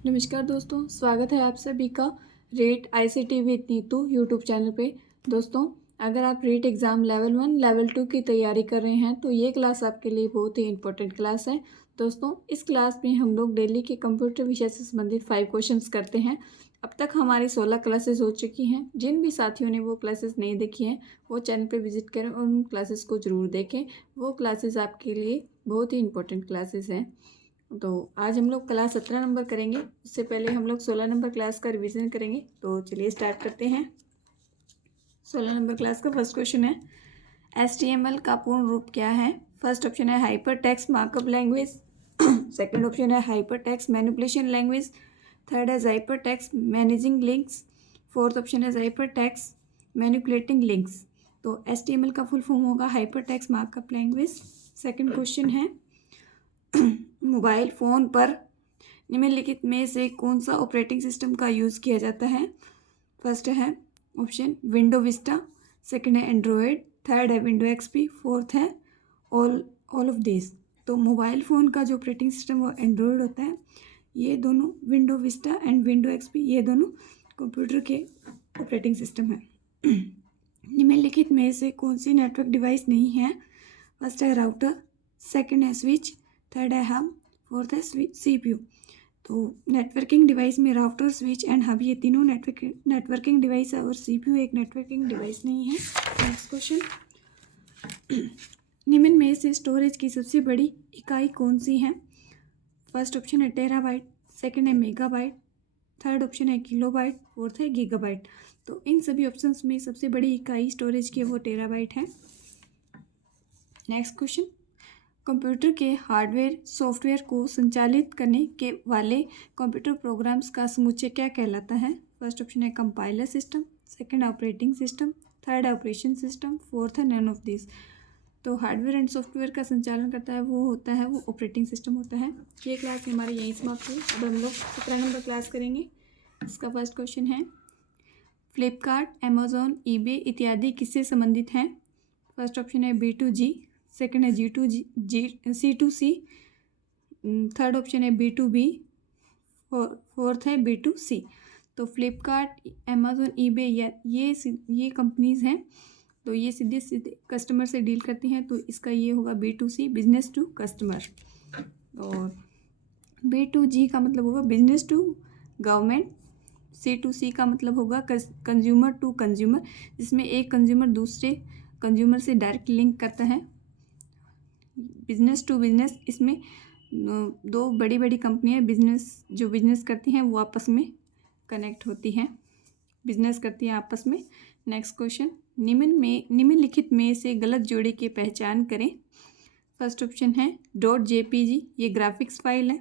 नमस्कार दोस्तों, स्वागत है आप सभी का rate ICT with Neetu YouTube channel पे। दोस्तों, अगर आप रेट एग्ज़ाम लेवल 1 लेवल 2 की तैयारी कर रहे हैं तो ये क्लास आपके लिए बहुत ही इंपॉर्टेंट क्लास है। दोस्तों, इस क्लास में हम लोग डेली के कंप्यूटर विषय से संबंधित 5 क्वेश्चंस करते हैं। अब तक हमारी 16 क्लासेस हो चुकी हैं। जिन भी साथियों ने वो क्लासेस नहीं देखी हैं वो चैनल पर विजिट करें और उन क्लासेस को ज़रूर देखें। वो क्लासेस आपके लिए बहुत ही इंपॉर्टेंट क्लासेस हैं। तो आज हम लोग क्लास 17 नंबर करेंगे। उससे पहले हम लोग 16 नंबर क्लास का रिवीजन करेंगे। तो चलिए स्टार्ट करते हैं। 16 नंबर क्लास का फर्स्ट क्वेश्चन है, HTML का पूर्ण रूप क्या है? फर्स्ट ऑप्शन है hyper text markup language, second option है hyper text manipulation language, third है hyper text managing links, fourth option है हाइपर टेक्स्ट मैनिपुलेटिंग लिंक्स। तो HTML का फुल फॉर्म होगा hyper text markup language. Second question है, mobile phone पर निम्नलिखित में से कौन सा ऑपरेटिंग सिस्टम का यूज़ किया जाता है? फर्स्ट है ऑप्शन विंडो विस्टा, सेकंड है एंड्रॉयड, थर्ड है विंडो एक्सपी, फोर्थ है ऑल ऑफ दिस। तो मोबाइल फ़ोन का जो ऑपरेटिंग सिस्टम वो एंड्रॉयड होता है। ये दोनों window Vista and window XP ये दोनों कंप्यूटर के ऑपरेटिंग सिस्टम है। निम्नलिखित में से कौन सी नेटवर्क डिवाइस नहीं है? फर्स्ट है राउटर, सेकंड है स्विच, थर्ड है हब, फोर्थ है CPU। तो नेटवर्किंग डिवाइस में राउटर, स्विच एंड हब ये तीनों नेटवर्किंग डिवाइस है और CPU एक नेटवर्किंग डिवाइस नहीं है। नेक्स्ट क्वेश्चन, निम्न में से स्टोरेज की सबसे बड़ी इकाई कौन सी है? फर्स्ट ऑप्शन है टेराबाइट, सेकंड है मेगाबाइट, थर्ड ऑप्शन है किलोबाइट, फोर्थ है गीगाबाइट। तो इन सभी ऑप्शंस में सबसे बड़ी इकाई स्टोरेज की वो टेराबाइट है। नेक्स्ट क्वेश्चन, कंप्यूटर के हार्डवेयर सॉफ्टवेयर को संचालित करने के वाले कंप्यूटर प्रोग्राम्स का समुच्चय क्या कहलाता है? फर्स्ट ऑप्शन है compiler system, second operating system, third operation system, fourth है नन ऑफ दिस। तो हार्डवेयर एंड सॉफ्टवेयर का संचालन करता है वो ऑपरेटिंग सिस्टम होता है। ये क्लास हमारी यहीं समाप्त हुई। अब हम लोग 17 नंबर क्लास करेंगे। इसका फर्स्ट क्वेश्चन है, फ्लिपकार्ट, अमेजोन, ईबे इत्यादि किससे संबंधित हैं? फर्स्ट ऑप्शन है B2G, सेकंड है C2C, थर्ड ऑप्शन है B2B, फोर्थ है B2C। तो फ्लिपकार्ट, अमेजोन, ईबे ये कंपनीज हैं। तो ये सीधे सीधे कस्टमर से डील करती हैं। तो इसका ये होगा B2C, बिजनेस टू कस्टमर। और B2G का मतलब होगा बिजनेस टू गवर्नमेंट। C2C का मतलब होगा कंज्यूमर टू कंज्यूमर, जिसमें एक कंज्यूमर दूसरे कंज्यूमर से डायरेक्ट लिंक करता है। बिजनेस टू बिजनेस, इसमें दो बड़ी बड़ी कंपनियां बिजनेस करती हैं वो आपस में कनेक्ट होती हैं, बिजनेस करती हैं आपस में। नेक्स्ट क्वेश्चन, निम्नलिखित में से गलत जोड़े की पहचान करें। फर्स्ट ऑप्शन है .jpg, ये ग्राफिक्स फाइल है।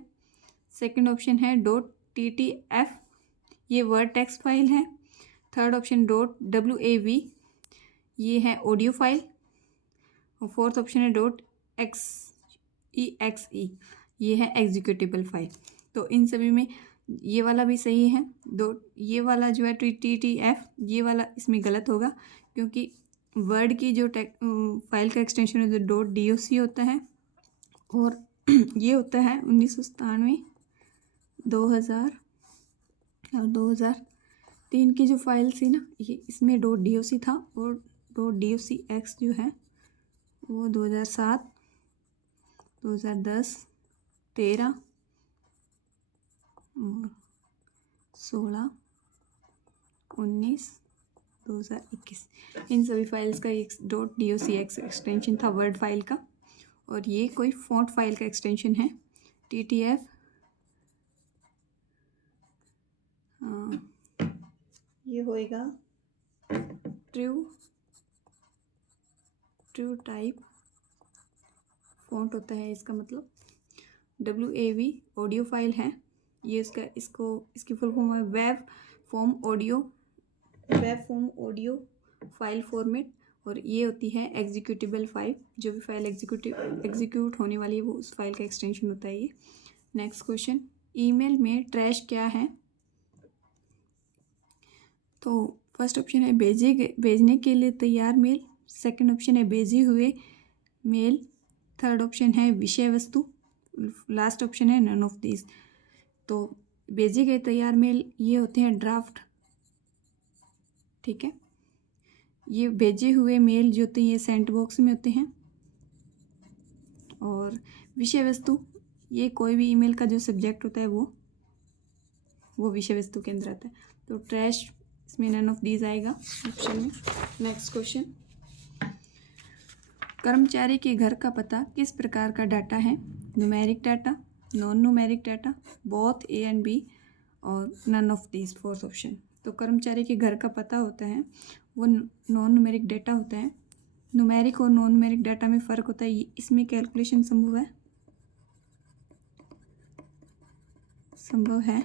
सेकंड ऑप्शन है .ttf, ये वर्ड टेक्स्ट फाइल है। थर्ड ऑप्शन .wav, ये है ऑडियो फाइल। और फोर्थ ऑप्शन है .exe, ये है एग्जीक्यूटेबल फाइल। तो इन सभी में ये वाला भी सही है। ये वाला जो है TTF, ये वाला इसमें गलत होगा क्योंकि वर्ड की जो फाइल का एक्सटेंशन है जो .doc होता है और ये होता है 1997, 2000 और 2003 की जो फाइल थी ना, ये इसमें .doc था और .docx जो है वो 2007, 2010, 13 और 16, 19, 2021 इन सभी फाइल्स का एक .docx एक्सटेंशन था वर्ड फाइल का। और ये कोई फॉन्ट फाइल का एक्सटेंशन है TTF। ये होएगा ट्रू टाइप फॉन्ट होता है, इसका मतलब WAV ऑडियो फाइल है। ये इसकी फुल फॉर्म है web form audio file format. और ये होती है एग्जीक्यूटेबल फाइल, जो भी फाइल एग्जीक्यूट होने वाली है वो उस फाइल का एक्सटेंशन होता है ये। नेक्स्ट क्वेश्चन, ईमेल में ट्रैश क्या है? तो फर्स्ट ऑप्शन है भेजने के लिए तैयार मेल, सेकंड ऑप्शन है भेजे हुए मेल, थर्ड ऑप्शन है विषय वस्तु, लास्ट ऑप्शन है नन ऑफ दिस। तो भेजे गए तैयार मेल ये होते हैं ड्राफ्ट, ठीक है। ये भेजे हुए मेल जो होते हैं ये सेंट बॉक्स में होते हैं। और विषय वस्तु, ये कोई भी ईमेल का जो सब्जेक्ट होता है वो विषय वस्तु के अंदर आता है। तो ट्रैश, इसमें नन ऑफ दीज आएगा ऑप्शन में। नेक्स्ट क्वेश्चन, कर्मचारी के घर का पता किस प्रकार का डाटा है? Numeric data, non numeric data, both A and B, और none of these, fourth option. तो कर्मचारी के घर का पता होता है वो नॉन न्यूमेरिक डाटा होता है। न्यूमेरिक और नॉन न्यूमेरिक डाटा में फ़र्क होता है, इसमें कैलकुलेशन संभव है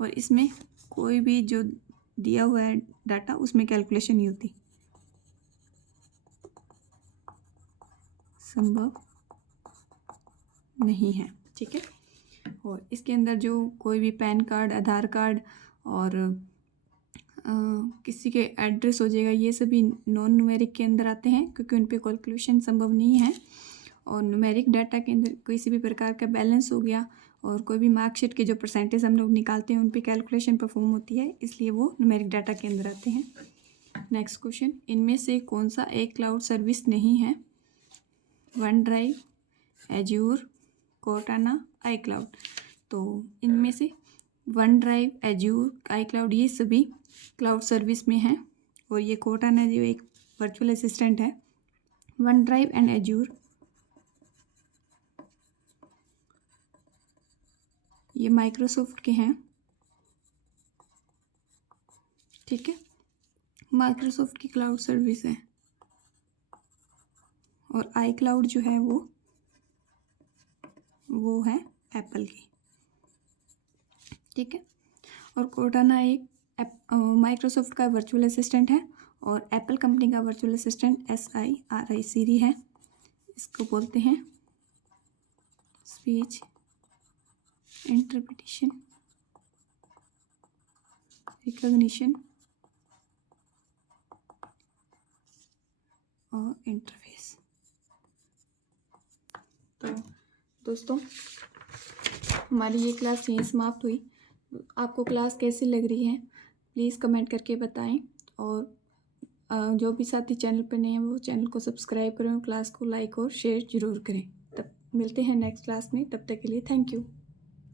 और इसमें कोई भी जो दिया हुआ है डाटा उसमें कैलकुलेशन नहीं होती, संभव नहीं है, ठीक है। और इसके अंदर जो कोई भी पैन कार्ड, आधार कार्ड और किसी के एड्रेस हो जाएगा, ये सभी नॉन न्यूमेरिक के अंदर आते हैं क्योंकि उन पे कैलकुलेशन संभव नहीं है। और न्यूमेरिक डाटा के अंदर किसी भी प्रकार का बैलेंस हो गया और कोई भी मार्कशीट के जो परसेंटेज हम लोग निकालते हैं उन पे कैलकुलेशन परफॉर्म होती है, इसलिए वो न्यूमेरिक डाटा के अंदर आते हैं। नेक्स्ट क्वेश्चन, इनमें से कौन सा एक क्लाउड सर्विस नहीं है? वन ड्राइव, एज्योर, कोर्टाना, आई क्लाउड। तो इनमें से वन ड्राइव, एज्योर, आई क्लाउड ये सभी क्लाउड सर्विस में हैं। और ये कोर्टाना जो एक वर्चुअल असिस्टेंट है, वन ड्राइव एंड एज्योर ये माइक्रोसॉफ्ट के हैं, ठीक है। माइक्रोसॉफ्ट की क्लाउड सर्विस है। और आई क्लाउड जो है वो है एप्पल की, ठीक है। और कोर्टाना एक माइक्रोसॉफ्ट का वर्चुअल असिस्टेंट है और एप्पल कंपनी का वर्चुअल असिस्टेंट SIRI सीरी है। इसको बोलते हैं स्पीच इंटरप्रिटेशन रिकॉग्निशन और इंटरफेस। तो दोस्तों, हमारी ये क्लास यहीं समाप्त हुई। आपको क्लास कैसी लग रही है प्लीज़ कमेंट करके बताएं। और जो भी साथी चैनल पर नए हैं वो चैनल को सब्सक्राइब करें और क्लास को लाइक और शेयर ज़रूर करें। तब मिलते हैं नेक्स्ट क्लास में, तब तक के लिए थैंक यू।